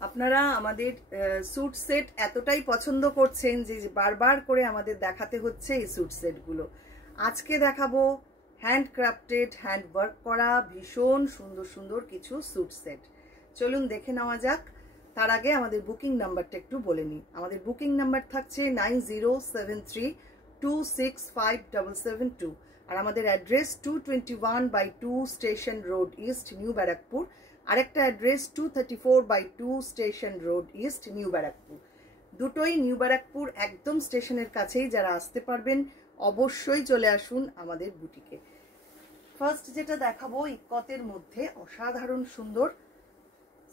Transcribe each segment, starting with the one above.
আপনারা আমাদের sweet set এতটাই পছন্দ করছেন যে বারবার করে আমাদের দেখাতে হচ্ছে এই স্যুট সেটগুলো। আজকে দেখাবো হ্যান্ড ক্রাফটেড, হ্যান্ড ওয়ার্ক করা ভীষণ সুন্দর সুন্দর কিছু স্যুট সেট। চলুন দেখে নেওয়া যাক। তার আগে আমাদের বুকিং নাম্বারটা একটু বলে নিই। আমাদের বুকিং নাম্বার থাকছে 9073265772 আর আমাদের address 221/2 Station Road East, New Barrackpore. আরেকটা address 234/2 Station Road East, New Barrackpore. দুটোই নিউ ব্যারাকপুর একদম স্টেশনের কাছেই। যারা আসতে পারবেন অবশ্যই চলে আসুন আমাদের বুটিকে। ফার্স্ট যেটা দেখাবো ইকতের মধ্যে অসাধারণ সুন্দর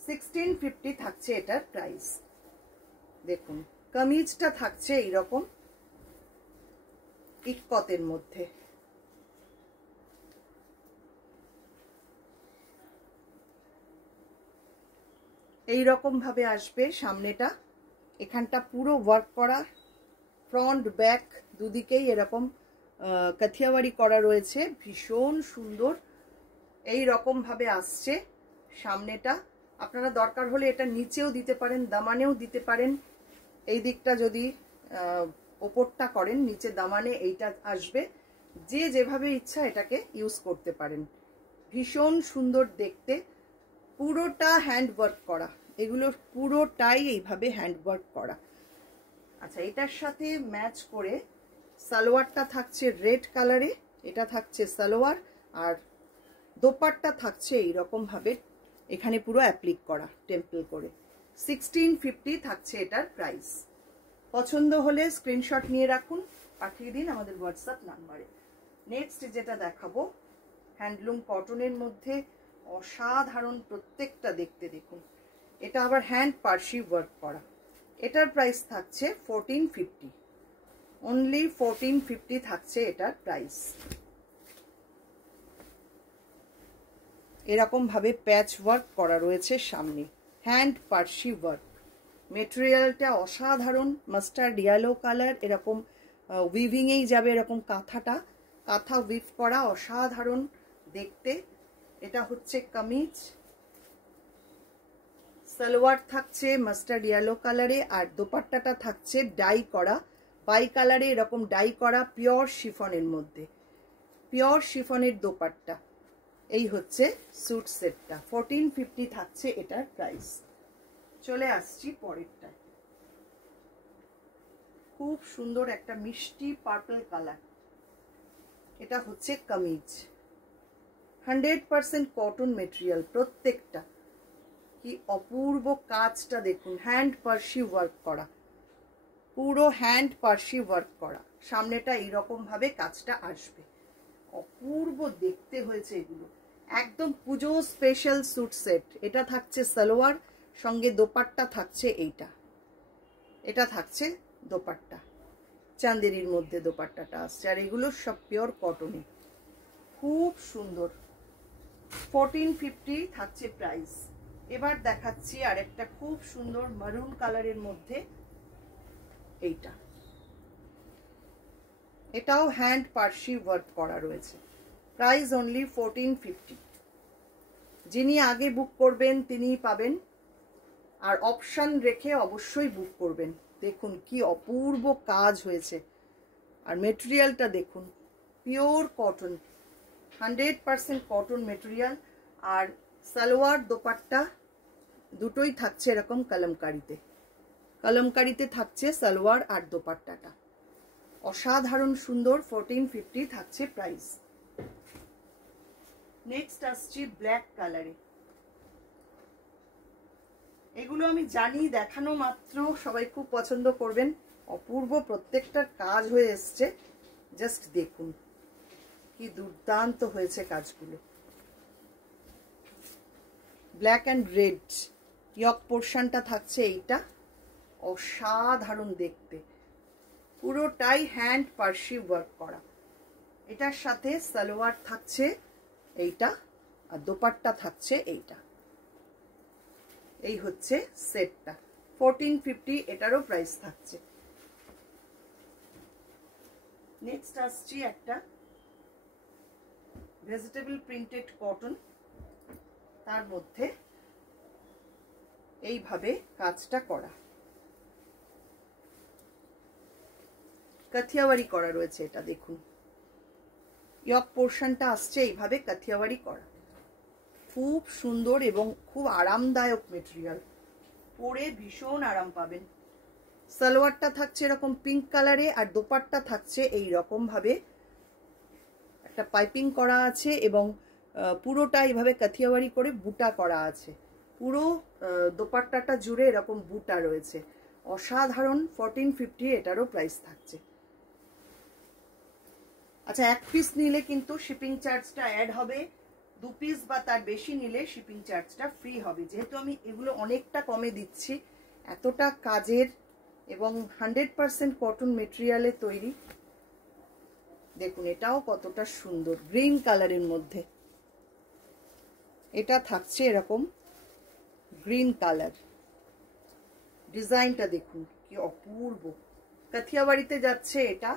1650 থাকছে এটার প্রাইস। দেখুন কামিজটা থাকছে এইরকম ইকতের মধ্যে। এইরকম ভাবে আসবে সামনেটা, এখানটা পুরো ওয়ার্ক করা, ফ্রন্ট ব্যাক দুদিকেই এরকম কাথিয়াওয়ারি করা রয়েছে, ভীষণ সুন্দর। এই রকম ভাবে আসছে সামনেটা। আপনারা দরকার হলে এটা নিচেও দিতে পারেন, দামানেও দিতে পারেন। এই দিকটা যদি ওপরটা করেন, নিচে দামানে এইটা আসবে। যে যেভাবে ইচ্ছা এটাকে ইউজ করতে পারেন। ভীষণ সুন্দর দেখতে, পুরোটা হ্যান্ড ওয়ার্ক করা, এগুলো পুরোটাই এইভাবে হ্যান্ড ওয়ার্ক করা। আচ্ছা, এটার সাথে ম্যাচ করে সালোয়ারটা থাকছে রেড কালারে, এটা থাকছে সালোয়ার, আর দোপাট্টা থাকছে এইরকম ভাবে এখানে পুরো অ্যাপ্লিক করা টেম্পল করে। 1650 থাকছে এটার প্রাইস। পছন্দ হলে স্ক্রিনশট নিয়ে রাখুন, পাঠিয়ে দিন আমাদের হোয়াটসঅ্যাপ নাম্বারে। নেক্সট যেটা দেখাবো হ্যান্ডলুম কটনের মধ্যে অসাধারণ, প্রত্যেকটা দেখতে দেখুন। এটা আবার হ্যান্ড পার্সি ওয়ার্ক করা। এটার প্রাইস থাকছে 1450, অনলি 1450 থাকছে এটার প্রাইস। এরকম ভাবে প্যাচ ওয়ার্ক করা রয়েছে সামনে, হ্যান্ড পার্সি ওয়ার্ক। মেটেরিয়ালটা অসাধারণ, মাস্টার্ড ইয়েলো কালার, এরকম উইভিংয়েই যাবে এরকম কাঁথাটা, কাঁথা উইভ করা, অসাধারণ দেখতে। এটা হচ্ছে কামিজ, সালোয়ার থাকছে মাস্টার্ড ইয়েলো কালারে, আর দোপাট্টাটা থাকছে ডাই করা, বাই কালারে এরকম ডাই করা, পিওর শিফনের মধ্যে, পিওর শিফনের দোপাট্টা। এই হচ্ছে স্যুট সেটটা, 1450 থাকছে এটার প্রাইস। চলে আসছি পরেরটা। খুব সুন্দর একটা মিষ্টি পার্পল কালার। এটা হচ্ছে কামিজ, 100% কটন মেটেরিয়াল প্রত্যেকটা। কি অপূর্ব কাজটা দেখুন, হ্যান্ড পার্সি ওয়ার্ক করা, পুরো হ্যান্ড পার্সি ওয়ার্ক করা। সামনেটা এইরকম ভাবে কাজটা আসবে, অপূর্ব দেখতে হয়েছে এগুলো। একদম পুজো স্পেশাল স্যুট সেট। এটা থাকছে সালোয়ার, সঙ্গে দোপাট্টা থাকছে এইটা, এটা থাকছে দোপাট্টা, চাঁদেরির মধ্যে দোপাট্টাটা আসছে, আর এগুলো সব পিওর কটনে, খুব সুন্দর। 1450 থাকছে প্রাইস। এবার দেখাচ্ছি আরেকটা খুব সুন্দর মারুন কালারের মধ্যে, এইটা, এটাও হ্যান্ড পার্সি ওয়ার্ক করা রয়েছে, প্রাইস অনলি 1450। যিনি আগে বুক করবেন তিনিই পাবেন, আর অপশন রেখে অবশ্যই বুক করবেন। দেখুন কি অপূর্ব কাজ হয়েছে, আর মেটেরিয়ালটা দেখুন, পিওর কটন, 100% কটন মেটেরিয়াল। আর সালোয়ার দোপাট্টা দুটোই থাকছে এরকম কলমকারিতে, কলমকারিতে থাকছে সালোয়ার আর দোপাট্টাটা, অসাধারণ সুন্দর। 1450 থাকছে প্রাইস। নেক্সট আসছি ব্ল্যাক কালারে। এগুলো আমি জানি দেখানো মাত্র সবাই খুব পছন্দ করবেন, অপূর্ব প্রত্যেকটার কাজ হয়ে এসছে। জাস্ট দেখুন কি দুর্দান্ত হয়েছে কাজগুলো। ব্ল্যাক অ্যান্ড রেড, ইয়ক পোর্শনটা থাকছে এইটা, অসাধারণ দেখতে, পুরোটাই হ্যান্ড পার্সি ওয়ার্ক করা। এটার সাথে সালোয়ার থাকছে এইটা, আর দোপাট্টা থাকছে এইটা। এই হচ্ছে সেটটা, 1450 এটারও প্রাইস থাকছে। নেক্সট আসছি একটা ভেজিটেবল প্রিন্টেড কটন, তার মধ্যে এইভাবে কাজটা করা, কাথিয়াওয়ারি করা রয়েছে। এটা দেখুন, ইয়ক পোর্শনটা আসছে এইভাবে কাথিয়াওয়ারি করা, খুব সুন্দর এবং খুব আরামদায়ক মেটেরিয়াল, পরে ভীষণ আরাম পাবেন। সালোয়ারটা থাকছে এরকম পিঙ্ক কালারে, আর দোপাট্টা থাকছে এই রকম ভাবে একটা পাইপিং করা আছে এবং পুরোটা এইভাবে কাথিয়াওয়ারি করে বুটা করা আছে। পুরো দোপাট্টাটা জুড়ে এরকম বুটা রয়েছে, অসাধারণ। 1450 এটারও প্রাইস থাকছে। আচ্ছা, এক পিস নিলে কিন্তু শিপিং চার্জটা অ্যাড হবে, 2 পিস বা তার বেশি নিলে শিপিং চার্জটা ফ্রি হবে। যেহেতু আমি এগুলো অনেকটা কমে দিচ্ছি, এতটা কাজের এবং 100% কটন মেটেরিয়ালে তৈরি। দেখুন এটাও কতটা সুন্দর, গ্রিন কালারের মধ্যে। এটা থাকছে এরকম গ্রিন কালার, ডিজাইনটা দেখুন কি অপূর্ব। কাথিয়াওয়ারিতে যাচ্ছে এটা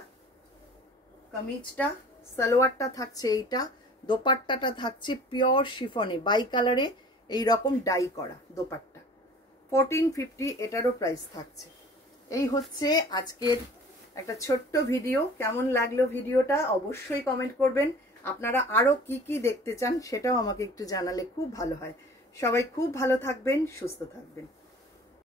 কামিজটা, সালোয়ারটা থাকছে এইটা, দোপাট্টাটা থাকছে পিওর শিফনে বাই কালারে এই রকম ডাই করা দোপাট্টা। 1450 এটারও প্রাইস থাকছে। এই হচ্ছে আজকের একটা ছোট্ট ভিডিও। কেমন লাগলো ভিডিওটা অবশ্যই কমেন্ট করবেন। আপনারা আরো কি কি দেখতে চান সেটাও আমাকে একটু জানালে খুব ভালো হয়। সবাই খুব ভালো থাকবেন, সুস্থ থাকবেন।